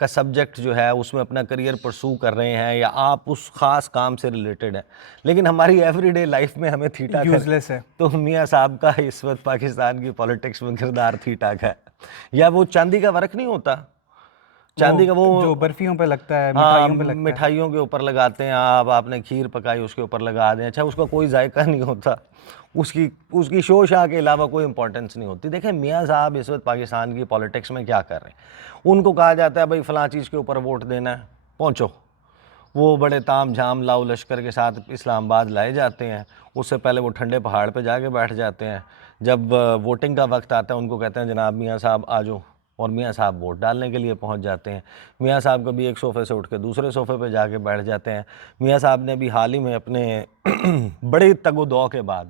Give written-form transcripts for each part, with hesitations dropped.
کا سبجیکٹ جو ہے اس میں اپنا کریئر پرسو کر رہے ہیں یا آپ اس خاص کام سے ریلیٹڈ ہیں، لیکن ہماری ایوری ڈے لائف میں ہمیں تھی ٹاک یوزلیس ہے. تو میاں صاحب کا اس وقت پاکستان کی پالیٹکس میں کردار تھی ٹاک ہے. یا وہ چاندی کا ورق نہیں ہوتا، چاندی کا وہ جو برفیوں پہ لگتا ہے، ہاں مٹھائیوں پہ لگتا ہے. مٹھائیوں کے اوپر لگاتے ہیں آپ نے کھیر پکائی اس کے اوپر لگا دیں، اچھا اس کا کوئی ذائقہ نہیں ہوتا، اس کی شو شاہ کے علاوہ کوئی امپورٹنس نہیں ہوتی. دیکھیں میاں صاحب اس وقت پاکستان کی پالیٹکس میں کیا کر رہے ہیں. ان کو کہا جاتا ہے بھائی فلاں چیز کے اوپر ووٹ دینا ہے، پہنچو. وہ بڑے تام جھام لاؤ لشکر کے ساتھ اسلام آباد لائے جاتے ہیں. اس سے پہلے وہ ٹھنڈے پہاڑ پہ جا کے بیٹھ جاتے ہیں. جب ووٹنگ کا وقت آتا ہے ان کو کہتے ہیں جناب میاں صاحب آ جاؤ، اور میاں صاحب ووٹ ڈالنے کے لیے پہنچ جاتے ہیں. میاں صاحب کبھی ایک صوفے سے اٹھ کے دوسرے صوفے پہ جا کے بیٹھ جاتے ہیں. میاں صاحب نے بھی حال ہی میں اپنے بڑے تگ و دو کے بعد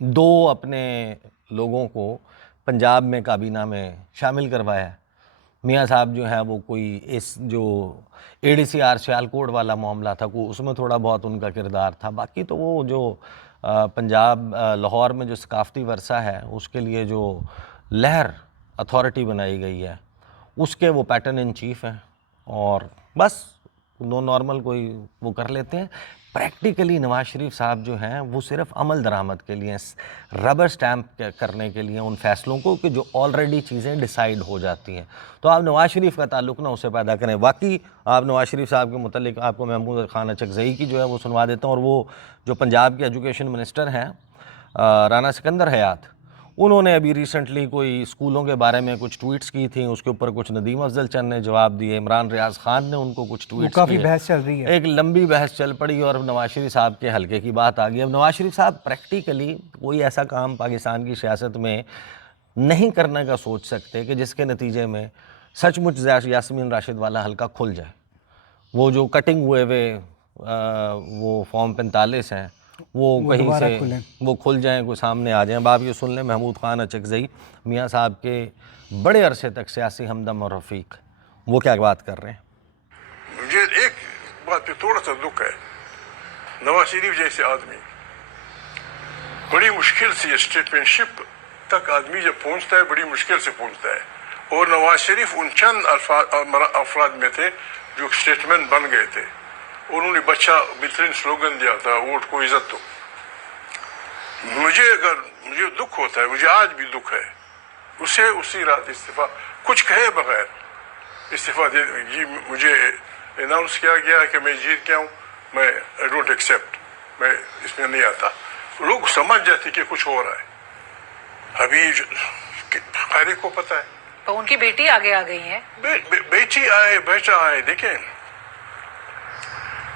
2 اپنے لوگوں کو پنجاب میں کابینہ میں شامل کروایا ہے. میاں صاحب جو ہے وہ کوئی اس جو ADCR سیالکوٹ والا معاملہ تھا اس میں تھوڑا بہت ان کا کردار تھا. باقی تو وہ جو پنجاب لاہور میں جو ثقافتی ورثہ ہے اس کے لیے جو لہر اتھارٹی بنائی گئی ہے اس کے وہ پیٹرن ان چیف ہیں، اور بس نارمل کوئی وہ کر لیتے ہیں. پریکٹیکلی نواز شریف صاحب جو ہیں وہ صرف عمل درآمد کے لیے، ربر سٹیمپ کرنے کے لیے ان فیصلوں کو کہ جو آلریڈی چیزیں ڈیسائیڈ ہو جاتی ہیں. تو آپ نواز شریف کا تعلق نہ اسے پیدا کریں. واقعی آپ نواز شریف صاحب کے متعلق آپ کو محمود خان اچکزئی کی جو ہے وہ سنوا دیتا ہوں. اور وہ جو پنجاب کے ایجوکیشن منسٹر ہیں رانا سکندر حیات، انہوں نے ابھی ریسنٹلی کوئی اسکولوں کے بارے میں کچھ ٹویٹس کی تھیں، اس کے اوپر کچھ ندیم افضل چند نے جواب دیے، عمران ریاض خان نے ان کو کچھ ٹویٹس کافی کیے، بحث چل رہی ہے. ایک لمبی بحث چل پڑی اور نواز شریف صاحب کے حلقے کی بات آ گئی. اب نواز شریف صاحب پریکٹیکلی کوئی ایسا کام پاکستان کی سیاست میں نہیں کرنے کا سوچ سکتے کہ جس کے نتیجے میں سچ مچ یاسمین راشد والا حلقہ کھل جائے. وہ جو کٹنگ ہوئے وہ فارم 45 ہیں وہ کہیں دوبارہ سے کھلیں. وہ کھل جائیں، کوئی سامنے آ جائیں. اب آپ یہ سن لیں محمود خان اچکزئی میاں صاحب کے بڑے عرصے تک سیاسی ہمدم اور رفیق، وہ کیا بات کر رہے ہیں. مجھے ایک بات پہ تھوڑا سا دکھ ہے، نواز شریف جیسے آدمی بڑی مشکل سے اسٹیٹمنٹ شپ تک آدمی جب پہنچتا ہے بڑی مشکل سے پہنچتا ہے، اور نواز شریف ان چند افراد میں تھے جو اسٹیٹمنٹ بن گئے تھے. انہوں نے بہترین سلوگن دیا تھا ووٹ کو عزت دو. مجھے دکھ ہوتا ہے، مجھے آج بھی دکھ ہے، اسے اسی رات استعفیٰ کچھ کہے بغیر استعفیٰ دے. جی مجھے اناؤنس کیا گیا کہ میں جیت گیا ہوں، میں آئی ڈونٹ ایکسیپٹ، میں اس میں نہیں آتا. لوگ سمجھ جاتے کہ کچھ ہو رہا ہے. ابھی خیری کو پتہ ہے، تو ان کی بیٹی آگے آ گئی ہے. بیٹی آئے بیٹا آئے. دیکھیں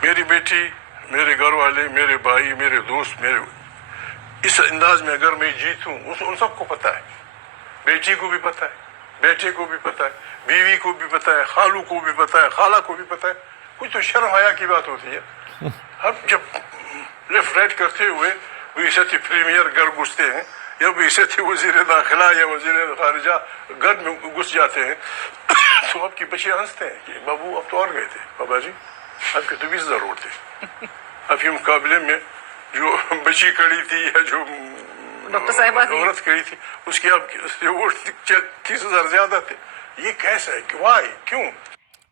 میری بیٹی، میرے گھر والے، میرے بھائی، میرے دوست، اس انداز میں اگر میں جیتوں ان سب کو پتہ ہے، بیٹی کو بھی پتہ ہے، بیٹے کو بھی پتہ ہے، بیوی کو بھی پتہ ہے، خالو کو بھی پتہ ہے، خالہ کو بھی پتہ ہے. کچھ تو شرم حیا کی بات ہوتی ہے. ہم جب لیفٹ رائٹ کرتے ہوئے ویسے پریمیئر گھر گھستے ہیں یا ویسے وزیر داخلہ یا وزیر خارجہ گھر میں گھس جاتے ہیں تو آپ کی بچے ہنستے ہیں کہ بابو اب تو اور گئے تھے، بابا جی آپ کے تو 20,000 ووٹ تھے. اب یہ مقابلے میں جو بچی کڑی تھی یا جو ڈاکٹر صاحبہ تھی، عورت کڑی تھی، اس کے اب ووٹ 30,000 زیادہ تھے. یہ کیسا ہے؟ وائی؟ کیوں؟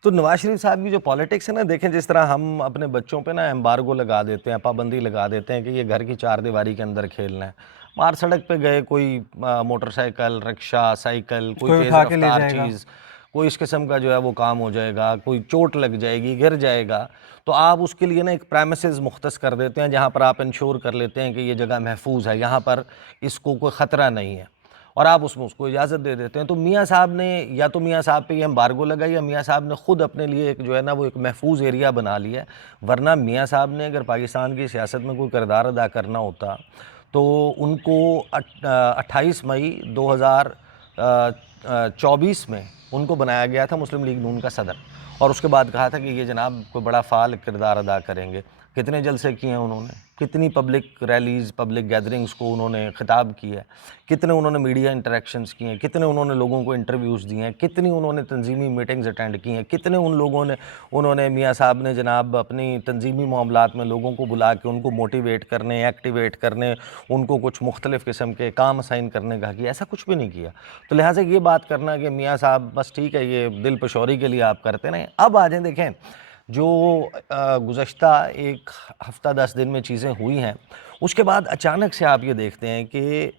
تو نواز شریف صاحب کی جو پالیٹکس ہے نا، دیکھیں جس طرح ہم اپنے بچوں پہ نا ایمبارگو لگا دیتے ہیں، پابندی لگا دیتے ہیں کہ یہ گھر کی 4 دیواری کے اندر کھیلنا ہے. مار سڑک پہ گئے کوئی موٹر سائیکل، رکشہ، سائیکل، کوئی تیز اٹھا کے لے رفتار جائے گا. چیز، کوئی اس قسم کا جو ہے وہ کام ہو جائے گا، کوئی چوٹ لگ جائے گی، گر جائے گا، تو آپ اس کے لیے نا ایک پریمیسز مختص کر دیتے ہیں جہاں پر آپ انشور کر لیتے ہیں کہ یہ جگہ محفوظ ہے، یہاں پر اس کو کوئی خطرہ نہیں ہے، اور آپ اس میں اس کو اجازت دے دیتے ہیں. تو میاں صاحب نے یا تو میاں صاحب پہ یہ ایمبارگو لگا یا میاں صاحب نے خود اپنے لیے ایک جو ہے نا وہ ایک محفوظ ایریا بنا لیا ہے. ورنہ میاں صاحب نے اگر پاکستان کی سیاست میں کوئی کردار ادا کرنا ہوتا تو ان کو 28 مئی 2024 میں ان کو بنایا گیا تھا مسلم لیگ نون کا صدر، اور اس کے بعد کہا تھا کہ یہ جناب کوئی بڑا فعال کردار ادا کریں گے. کتنے جلسے کیے ہیں انہوں نے؟ کتنی پبلک ریلیز پبلک گیدرنگز کو انہوں نے خطاب کیا ہے، کتنے انہوں نے میڈیا انٹریکشنز کی ہیں، کتنے انہوں نے لوگوں کو انٹرویوز دیے ہیں، کتنی انہوں نے تنظیمی میٹنگز اٹینڈ کی ہیں، کتنے انہوں نے میاں صاحب نے جناب اپنی تنظیمی معاملات میں لوگوں کو بلا کے ان کو موٹیویٹ کرنے، ایکٹیویٹ کرنے، ان کو کچھ مختلف قسم کے کام اسائن کرنے کا کیا، ایسا کچھ بھی نہیں کیا۔ تو لہٰذا یہ بات کرنا کہ میاں صاحب بس ٹھیک ہے یہ دل پشوری کے لیے آپ کرتے رہیں۔ اب آ جائیں، دیکھیں جو گزشتہ ایک ہفتہ 10 دن میں چیزیں ہوئی ہیں، اس کے بعد اچانک سے آپ یہ دیکھتے ہیں کہ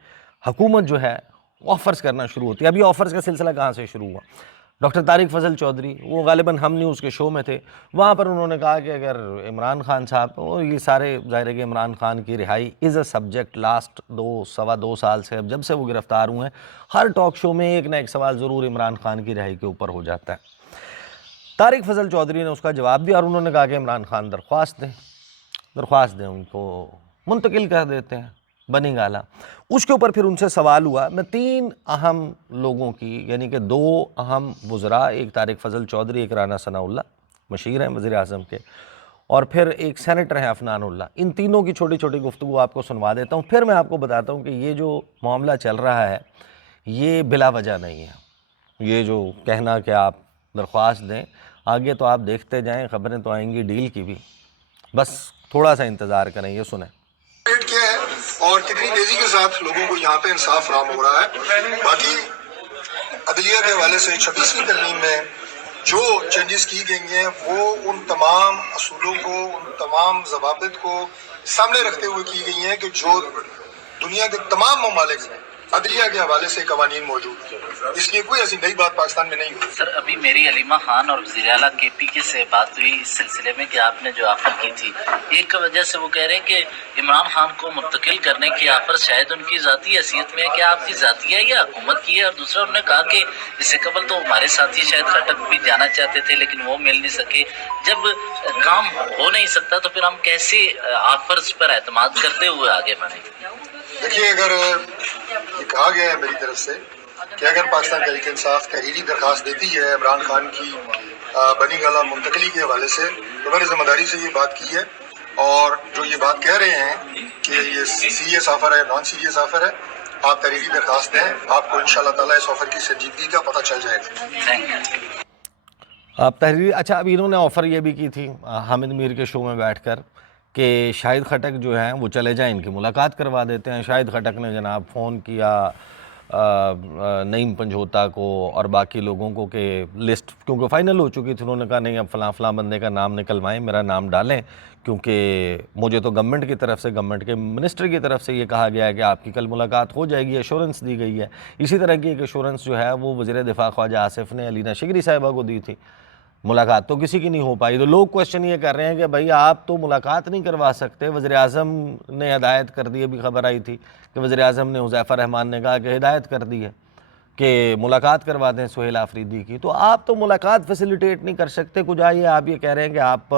حکومت جو ہے آفرز کرنا شروع ہوتی ہے۔ ابھی آفرز کا سلسلہ کہاں سے شروع ہوا؟ ڈاکٹر طارق فضل چودھری وہ غالباً ہم نیوز کے شو میں تھے، وہاں پر انہوں نے کہا کہ اگر عمران خان صاحب اور یہ سارے ظاہر ہے کہ عمران خان کی رہائی از اے سبجیکٹ لاسٹ سوا دو سال سے، اب جب سے وہ گرفتار ہوئے ہیں ہر ٹاک شو میں ایک نہ ایک سوال ضرور عمران خان کی رہائی کے اوپر ہو جاتا ہے۔ طارق فضل چودھری نے اس کا جواب دیا اور انہوں نے کہا کہ عمران خان درخواست دیں ان کو منتقل کر دیتے ہیں بنی گالہ۔ اس کے اوپر پھر ان سے سوال ہوا، میں 3 اہم لوگوں کی یعنی کہ 2 اہم وزراء، ایک طارق فضل چودھری، ایک رانا ثناء اللہ مشیر ہیں وزیر اعظم کے، اور پھر ایک سینیٹر ہیں عفنان اللہ، ان تینوں کی چھوٹی چھوٹی گفتگو آپ کو سنوا دیتا ہوں، پھر میں آپ کو بتاتا ہوں کہ یہ جو معاملہ چل رہا ہے یہ بلا وجہ نہیں ہے۔ یہ جو کہنا کہ آپ درخواست دیں، آگے تو آپ دیکھتے جائیں، خبریں تو آئیں گی ڈیل کی بھی، بس تھوڑا سا انتظار کریں، یہ سنیں۔ کیا ہے اور کتنی تیزی کے ساتھ لوگوں کو یہاں پہ انصاف فراہم ہو رہا ہے۔ باقی عدلیہ کے حوالے سے 26ویں ترمیم میں جو چینجز کی گئی ہیں وہ ان تمام اصولوں کو، ان تمام ضوابط کو سامنے رکھتے ہوئے کی گئی ہیں کہ جو دنیا کے تمام ممالک میں عدلیہ کے حوالے سے قوانین موجود ہیں، اس لیے کوئی ایسی نئی بات پاکستان میں نہیں ہوئی۔ سر ابھی میری علیمہ خان اور وزیر اعلیٰ کے پی کے سے بات ہوئی اس سلسلے میں کہ آپ نے جو آفر کی تھی، ایک وجہ سے وہ کہہ رہے ہیں کہ عمران خان کو منتقل کرنے کی آفر شاید ان کی ذاتی حیثیت میں ہے کہ آپ کی ذاتی ہے یا حکومت کی ہے، اور دوسرا انہوں نے کہا کہ اس سے قبل تو ہمارے ساتھی شاید خٹک بھی جانا چاہتے تھے لیکن وہ مل نہیں سکے، جب کام ہو نہیں سکتا تو پھر ہم کیسے آفرز پر اعتماد کرتے ہوئے آگے بڑھیں؟ دیکھیے، اگر یہ کہا گیا ہے میری طرف سے کہ اگر پاکستان تحریک انصاف تحریری درخواست دیتی ہے عمران خان کی بنی گالہ منتقلی کے حوالے سے، تو میں نے ذمہ داری سے یہ بات کی ہے، اور جو یہ بات کہہ رہے ہیں کہ یہ سیریس آفر ہے نان سیریس آفر ہے، آپ تحریری درخواست دیں، آپ کو انشاءاللہ تعالیٰ اس آفر کی سنجیدگی کا پتہ چل جائے گا۔ Thank you. آپ تحریری اچھا، ابھی انہوں نے آفر یہ بھی کی تھی حامد میر کے شو میں بیٹھ کر کہ شاہد خٹک جو ہیں وہ چلے جائیں، ان کی ملاقات کروا دیتے ہیں۔ شاہد خٹک نے جناب فون کیا نعیم پنجھوتا کو اور باقی لوگوں کو کہ لسٹ کیونکہ فائنل ہو چکی تھی، انہوں نے کہا نہیں اب فلاں فلاں بندے کا نام نکلوائیں، میرا نام ڈالیں، کیونکہ مجھے تو گورنمنٹ کی طرف سے، گورنمنٹ کے منسٹر کی طرف سے یہ کہا گیا ہے کہ آپ کی کل ملاقات ہو جائے گی، ایشورنس دی گئی ہے۔ اسی طرح کی ایک ایشورنس جو ہے وہ وزیر دفاع خواجہ آصف نے علینا شگری صاحبہ کو دی تھی۔ ملاقات تو کسی کی نہیں ہو پائی، تو لوگ کوشچن یہ کر رہے ہیں کہ بھائی آپ تو ملاقات نہیں کروا سکتے۔ وزیر اعظم نے ہدایت کر دی، ابھی خبر آئی تھی کہ وزیر اعظم نے حذیفہ رحمان نے کہا کہ ہدایت کر دی ہے کہ ملاقات کروا دیں سہیل آفریدی کی، تو آپ تو ملاقات فیسیلیٹیٹ نہیں کر سکتے۔ کچھ آئیے آپ یہ کہہ رہے ہیں کہ آپ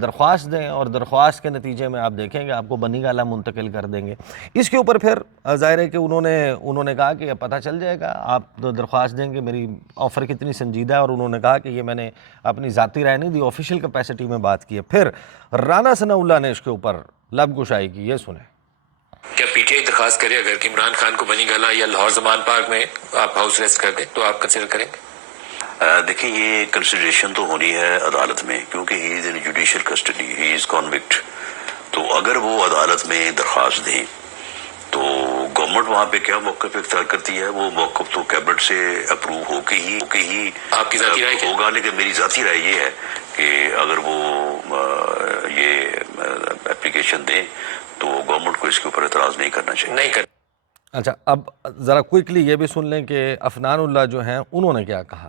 درخواست دیں اور درخواست کے نتیجے میں آپ دیکھیں کہ آپ کو بنی گالہ منتقل کر دیں گے۔ اس کے اوپر پھر ظاہر ہے کہ انہوں نے کہا کہ پتہ چل جائے گا، آپ درخواست دیں کہ میری آفر کتنی سنجیدہ ہے، اور انہوں نے کہا کہ یہ میں نے اپنی ذاتی رائے نہیں دی، آفیشیل کیپیسٹی میں بات کی ہے۔ پھر رانا ثناء اللہ نے اس کے اوپر لب گشائی کی، یہ سنیں۔ کیا پی ٹی آئی درخواست کرے اگر کہ عمران خان کو بنی گالہ یا لاہور زمان پارک میں آپ ہاؤس ریسٹ کر دیں تو آپ کنسیڈر کریں گے؟ دیکھیں یہ کنسیڈریشن تو ہونی ہے عدالت میں، کیونکہ ہی از ان جوڈیشل کسٹڈی، ہی از کنوکٹ، تو اگر وہ عدالت میں درخواست دیں تو گورنمنٹ وہاں پہ کیا موقف اختیار کرتی ہے، وہ موقف تو کیبنٹ سے اپروو ہو کے ہی آپ کی ذاتی رائے کیا ہوگا۔ لیکن میری ذاتی رائے یہ ہے کہ اگر وہ یہ اپلیکیشن دیں تو گورنمنٹ کو اس کے اوپر اعتراض نہیں کرنا چاہیے۔ نہیں کر۔ اچھا، اب ذرا کوئکلی یہ بھی سن لیں کہ عفنان اللہ جو ہیں انہوں نے کیا کہا۔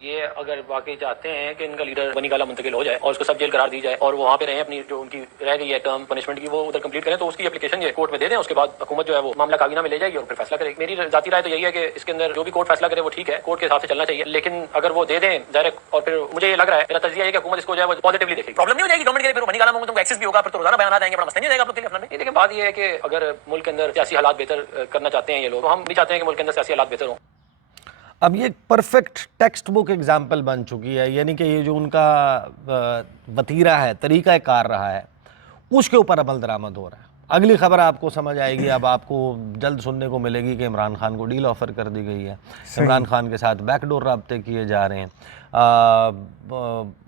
یہ اگر واقعی چاہتے ہیں کہ ان کا لیڈر بنی گالہ منتقل ہو جائے اور اس کو سب جیل قرار دی جائے اور وہ وہاں پہ رہیں، اپنی جو ان کی رہ گئی ہے ٹرم پنشمنٹ کی وہ ادھر کمپلیٹ کریں، تو اس کی اپلیکیشن یہ کورٹ میں دے دیں، اس کے بعد حکومت جو ہے وہ معاملہ کابینہ میں لے جائے گی اور پھر فیصلہ کرے گی۔ میری ذاتی رائے تو یہی ہے کہ اس کے اندر جو بھی کورٹ فیصلہ کرے وہ ٹھیک ہے، کورٹ کے حساب سے چلنا چاہیے، لیکن اگر وہ دے دیں ڈائریکٹ، اور پھر مجھے یہ لگ رہا ہے، میرا تجزیہ ہے کہ حکومت اس کو جو ہے وہ پازیٹیولی دیکھے گی، پرابلم نہیں ہو جائے گی گورنمنٹ کے لیے، پھر بنی گالہ میں تم کو ایکسس بھی ہوگا، پھر تو روزانہ بیانات آئیں گے، بڑا مسئلہ نہیں ہو جائے گا آپ لوگ کے لیے اپنا میں۔ لیکن بات یہ ہے کہ اگر ملک کے اندر سیاسی حالات بہتر کرنا چاہتے ہیں یہ لوگ، تو ہم بھی چاہتے ہیں کہ ملک کے اندر سیاسی حالات بہتر ہوں۔ اب یہ پرفیکٹ ٹیکسٹ بک ایگزامپل بن چکی ہے، یعنی کہ یہ جو ان کا وتیرہ ہے، طریقہ کار رہا ہے، اس کے اوپر عمل درآمد ہو رہا ہے. اگلی خبر آپ کو سمجھ آئے گی, اب آپ کو جلد سننے کو ملے گی کہ عمران خان کو ڈیل آفر کر دی گئی ہے, عمران خان کے ساتھ بیک ڈور رابطے کیے جا رہے ہیں.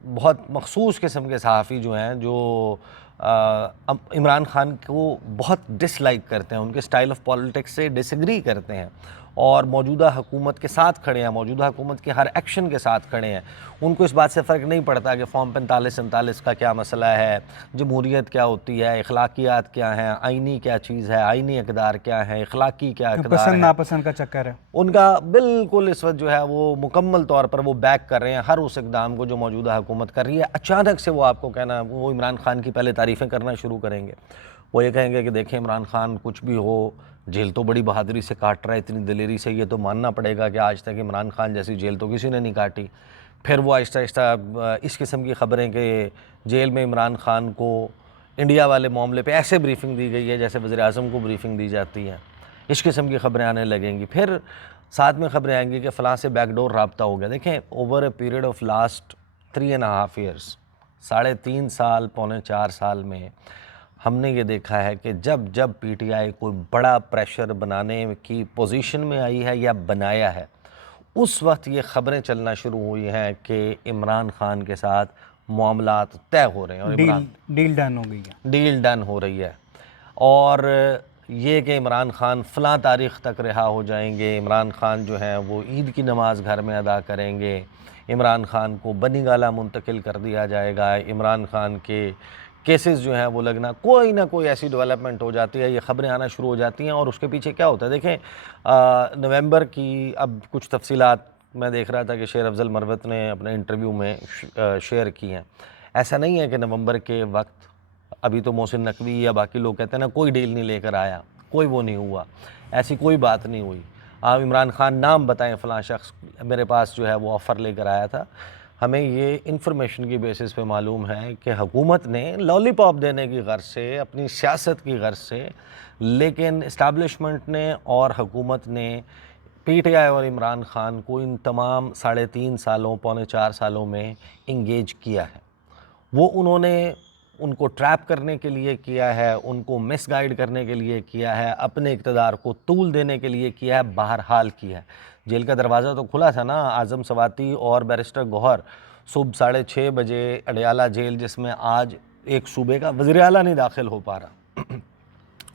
بہت مخصوص قسم کے صحافی جو ہیں جو عمران خان کو بہت ڈس لائک کرتے ہیں, ان کے سٹائل آف پالیٹکس سے ڈس ایگری کرتے ہیں اور موجودہ حکومت کے ساتھ کھڑے ہیں, موجودہ حکومت کے ہر ایکشن کے ساتھ کھڑے ہیں. ان کو اس بات سے فرق نہیں پڑتا کہ فارم 45-47 کا کیا مسئلہ ہے, جمہوریت کیا ہوتی ہے, اخلاقیات کیا ہیں, آئینی کیا چیز ہے, آئینی اقدار کیا ہے, اخلاقی کیا اقدار ہے. پسند ناپسند کا چکر ہے ان کا بالکل اس وقت جو ہے وہ مکمل طور پر وہ بیک کر رہے ہیں ہر اس اقدام کو جو موجودہ حکومت کر رہی ہے. اچانک سے وہ آپ کو کہنا, وہ عمران خان کی پہلے تعریفیں کرنا شروع کریں گے. وہ یہ کہیں گے کہ دیکھیں عمران خان کچھ بھی ہو, جیل تو بڑی بہادری سے کاٹ رہا ہے, اتنی دلیری سے, یہ تو ماننا پڑے گا کہ آج تک عمران خان جیسی جیل تو کسی نے نہیں کاٹی. پھر وہ آہستہ آہستہ اس قسم کی خبریں کہ جیل میں عمران خان کو انڈیا والے معاملے پہ ایسے بریفنگ دی گئی ہے جیسے وزیر اعظم کو بریفنگ دی جاتی ہے, اس قسم کی خبریں آنے لگیں گی. پھر ساتھ میں خبریں آئیں گی کہ فلاں سے بیک ڈور رابطہ ہو گیا. دیکھیں over a period of last 3.5 years, 3.5 سال, 4 سال میں ہم نے یہ دیکھا ہے کہ جب پی ٹی آئی کوئی بڑا پریشر بنانے کی پوزیشن میں آئی ہے یا بنایا ہے, اس وقت یہ خبریں چلنا شروع ہوئی ہیں کہ عمران خان کے ساتھ معاملات طے ہو رہے ہیں اور ڈیل ڈن ہو گئی ہے, ڈیل ڈن ہو رہی ہے. اور یہ کہ عمران خان فلاں تاریخ تک رہا ہو جائیں گے, عمران خان جو ہیں وہ عید کی نماز گھر میں ادا کریں گے, عمران خان کو بنی گالہ منتقل کر دیا جائے گا, عمران خان کے کیسز جو ہیں وہ لگنا, کوئی نہ کوئی ایسی ڈیولپمنٹ ہو جاتی ہے, یہ خبریں آنا شروع ہو جاتی ہیں. اور اس کے پیچھے کیا ہوتا ہے دیکھیں, نومبر کی اب کچھ تفصیلات میں دیکھ رہا تھا کہ شیر افضل مروت نے اپنے انٹرویو میں شیئر کی ہیں. ایسا نہیں ہے کہ نومبر کے وقت ابھی تو محسن نقوی یا باقی لوگ کہتے ہیں نا کوئی ڈیل نہیں لے کر آیا, کوئی وہ نہیں ہوا, ایسی کوئی بات نہیں ہوئی. آپ عمران خان نام بتائیں فلاں شخص میرے پاس جو ہے وہ آفر لے کر آیا تھا. ہمیں یہ انفارمیشن کی بیسس پہ معلوم ہے کہ حکومت نے لالی پاپ دینے کی غرض سے, اپنی سیاست کی غرض سے, لیکن اسٹیبلشمنٹ نے اور حکومت نے پی ٹی آئی اور عمران خان کو ان تمام 3.5 سالوں, 4 سالوں میں انگیج کیا ہے. وہ انہوں نے ان کو ٹریپ کرنے کے لیے کیا ہے, ان کو مس گائیڈ کرنے کے لیے کیا ہے, اپنے اقتدار کو طول دینے کے لیے کیا ہے, بہرحال کیا ہے. جیل کا دروازہ تو کھلا تھا نا, اعظم سواتی اور بیرسٹر گوہر صبح 6:30 بجے اڈیالہ جیل, جس میں آج ایک صوبے کا وزیر اعلیٰ نہیں داخل ہو پا رہا,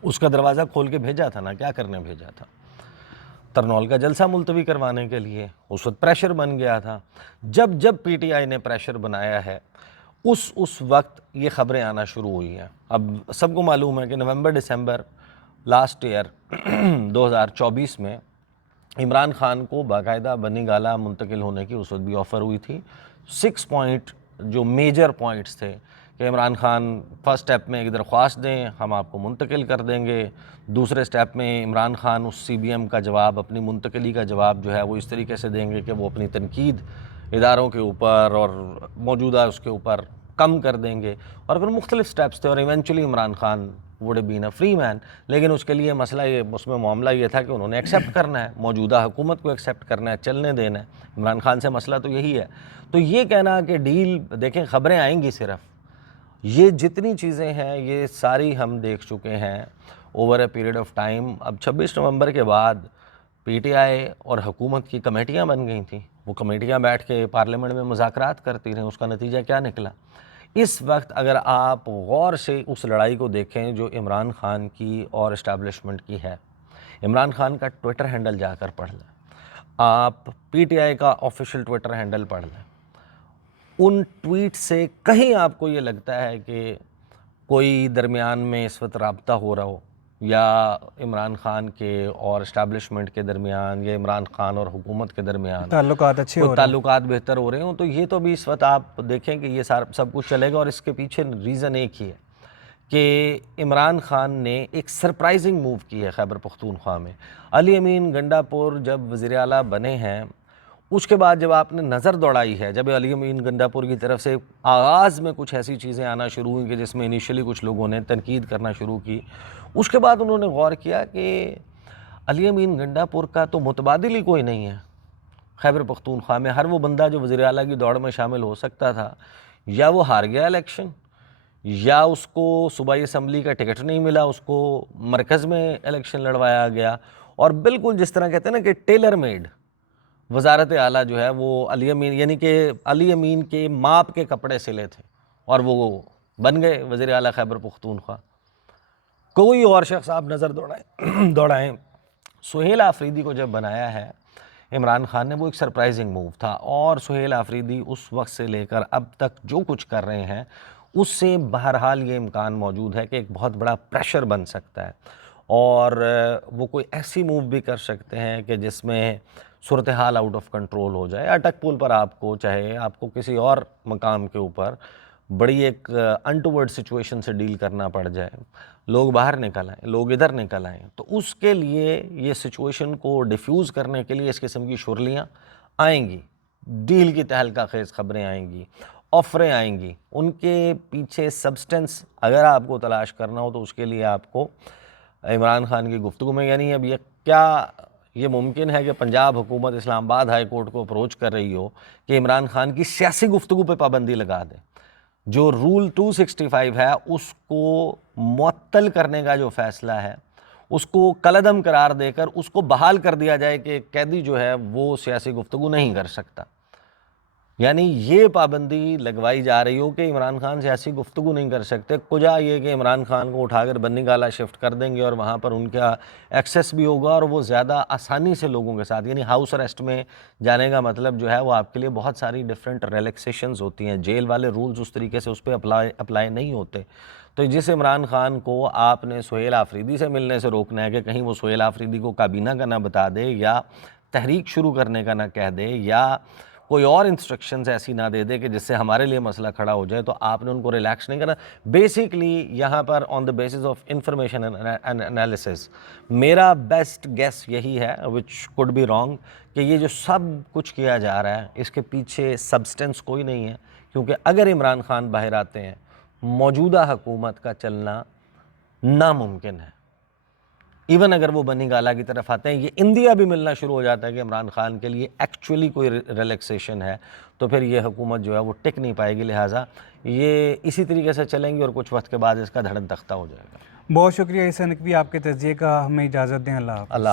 اس کا دروازہ کھول کے بھیجا تھا نا. کیا کرنے بھیجا تھا؟ ترنول کا جلسہ ملتوی کروانے کے لیے. اس وقت پریشر بن گیا تھا. جب پی ٹی آئی نے پریشر بنایا ہے اس وقت یہ خبریں آنا شروع ہوئی ہیں. اب سب کو معلوم ہے کہ نومبر دسمبر لاسٹ ایئر 2024 میں عمران خان کو باقاعدہ بنی گالہ منتقل ہونے کی اس وقت بھی آفر ہوئی تھی. 6 پوائنٹ جو میجر پوائنٹس تھے کہ عمران خان فرسٹ سٹیپ میں ایک درخواست دیں, ہم آپ کو منتقل کر دیں گے. دوسرے سٹیپ میں عمران خان اس سی بی ایم کا جواب, اپنی منتقلی کا جواب جو ہے وہ اس طریقے سے دیں گے کہ وہ اپنی تنقید اداروں کے اوپر اور موجودہ اس کے اوپر کم کر دیں گے. اور پھر مختلف سٹیپس تھے اور eventually Imran Khan would been a free man. لیکن اس کے لیے مسئلہ یہ, اس میں معاملہ یہ تھا کہ انہوں نے ایکسیپٹ کرنا ہے, موجودہ حکومت کو ایکسیپٹ کرنا ہے, چلنے دینا ہے. عمران خان سے مسئلہ تو یہی ہے. تو یہ کہنا کہ ڈیل, دیکھیں خبریں آئیں گی, صرف یہ جتنی چیزیں ہیں یہ ساری ہم دیکھ چکے ہیں over a period of time. اب 26 نومبر کے بعد پی ٹی آئی اور حکومت کی کمیٹیاں بن گئی تھیں. وہ کمیٹیاں بیٹھ کے پارلیمنٹ میں مذاکرات کرتی رہیں. اس کا نتیجہ کیا نکلا؟ اس وقت اگر آپ غور سے اس لڑائی کو دیکھیں جو عمران خان کی اور اسٹیبلشمنٹ کی ہے, عمران خان کا ٹویٹر ہینڈل جا کر پڑھ لیں, آپ پی ٹی آئی کا آفیشیل ٹویٹر ہینڈل پڑھ لیں. ان ٹویٹ سے کہیں آپ کو یہ لگتا ہے کہ کوئی درمیان میں اس وقت رابطہ ہو رہا ہو, یا عمران خان کے اور اسٹیبلشمنٹ کے درمیان, یا عمران خان اور حکومت کے درمیان تعلقات اچھے ہو رہے ہیں, تعلقات بہتر ہو رہے ہوں, تو یہ تو ابھی اس وقت آپ دیکھیں کہ یہ سب کچھ چلے گا. اور اس کے پیچھے ریزن ایک ہی ہے کہ عمران خان نے ایک سرپرائزنگ موو کی ہے خیبر پختونخوا میں. علی امین گنڈاپور جب وزیر اعلیٰ بنے ہیں, اس کے بعد جب آپ نے نظر دوڑائی ہے, جب علی امین گنڈاپور کی طرف سے آغاز میں کچھ ایسی چیزیں آنا شروع ہوئیں کہ جس میں انیشلی کچھ لوگوں نے تنقید کرنا شروع کی, اس کے بعد انہوں نے غور کیا کہ علی امین گنڈاپور کا تو متبادل ہی کوئی نہیں ہے خیبر پختونخوا میں. ہر وہ بندہ جو وزیر اعلیٰ کی دوڑ میں شامل ہو سکتا تھا, یا وہ ہار گیا الیکشن, یا اس کو صوبائی اسمبلی کا ٹکٹ نہیں ملا, اس کو مرکز میں الیکشن لڑوایا گیا, اور بالکل جس طرح کہتے ہیں نا کہ ٹیلر میڈ وزارت اعلیٰ جو ہے وہ علی امین, یعنی کہ علی امین کے ماپ کے کپڑے سلے تھے اور وہ بن گئے وزیر اعلیٰ خیبر پختونخوا. کوئی اور شخص آپ نظر دوڑائیں. سہیل آفریدی کو جب بنایا ہے عمران خان نے, وہ ایک سرپرائزنگ موو تھا, اور سہیل آفریدی اس وقت سے لے کر اب تک جو کچھ کر رہے ہیں اس سے بہرحال یہ امکان موجود ہے کہ ایک بہت بڑا پریشر بن سکتا ہے, اور وہ کوئی ایسی موو بھی کر سکتے ہیں کہ جس میں صورتحال آؤٹ آف کنٹرول ہو جائے. اٹک پول پر آپ کو, چاہے آپ کو کسی اور مقام کے اوپر بڑی ایک انٹورڈ سچویشن سے ڈیل کرنا پڑ جائے, لوگ باہر نکل آئیں, لوگ ادھر نکل آئیں, تو اس کے لیے یہ سچویشن کو ڈیفیوز کرنے کے لیے اس قسم کی شرلیاں آئیں گی, ڈیل کی تہلکہ خیز خبریں آئیں گی, آفریں آئیں گی. ان کے پیچھے سبسٹنس اگر آپ کو تلاش کرنا ہو تو اس کے لیے آپ کو عمران خان کی گفتگو میں, یعنی اب یہ ممکن ہے کہ پنجاب حکومت اسلام آباد ہائی کورٹ کو اپروچ کر رہی ہو کہ عمران خان کی سیاسی گفتگو پہ پابندی لگا دے. جو رول 265 ہے اس کو معطل کرنے کا جو فیصلہ ہے اس کو کالعدم قرار دے کر اس کو بحال کر دیا جائے کہ قیدی جو ہے وہ سیاسی گفتگو نہیں کر سکتا. یعنی یہ پابندی لگوائی جا رہی ہو کہ عمران خان سیاسی گفتگو نہیں کر سکتے. کجا یہ کہ عمران خان کو اٹھا کر بنی گالہ شفٹ کر دیں گے اور وہاں پر ان کا ایکسیس بھی ہوگا, اور وہ زیادہ آسانی سے لوگوں کے ساتھ, یعنی ہاؤس اریسٹ میں جانے کا مطلب جو ہے وہ آپ کے لیے بہت ساری ڈیفرنٹ ریلیکسیشنز ہوتی ہیں. جیل والے رولز اس طریقے سے اس پہ اپلائی نہیں ہوتے. تو جس عمران خان کو آپ نے سہیل آفریدی سے ملنے سے روکنا ہے کہ کہیں وہ سہیل آفریدی کو کابینہ کا نہ بتا دے, یا تحریک شروع کرنے کا نہ کہہ دے, یا کوئی اور انسٹرکشنز ایسی نہ دے دے کہ جس سے ہمارے لیے مسئلہ کھڑا ہو جائے, تو آپ نے ان کو ریلیکس نہیں کرنا. بیسکلی یہاں پر on the basis of information and analysis میرا بیسٹ گیس یہی ہے, وچ کوڈ بی رانگ, کہ یہ جو سب کچھ کیا جا رہا ہے اس کے پیچھے سبسٹنس کوئی نہیں ہے. کیونکہ اگر عمران خان باہر آتے ہیں موجودہ حکومت کا چلنا ناممکن ہے. ایون اگر وہ بنی گالہ کی طرف آتے ہیں, یہ اندیا بھی ملنا شروع ہو جاتا ہے کہ عمران خان کے لیے ایکچولی کوئی ریلیکسیشن ہے, تو پھر یہ حکومت جو ہے وہ ٹک نہیں پائے گی. لہٰذا یہ اسی طریقے سے چلیں گی اور کچھ وقت کے بعد اس کا دھڑن تختہ ہو جائے گا. بہت شکریہ عیسیٰ نقوی, آپ کے تجزیے کا. ہمیں اجازت دیں. اللہ حافظ. اللہ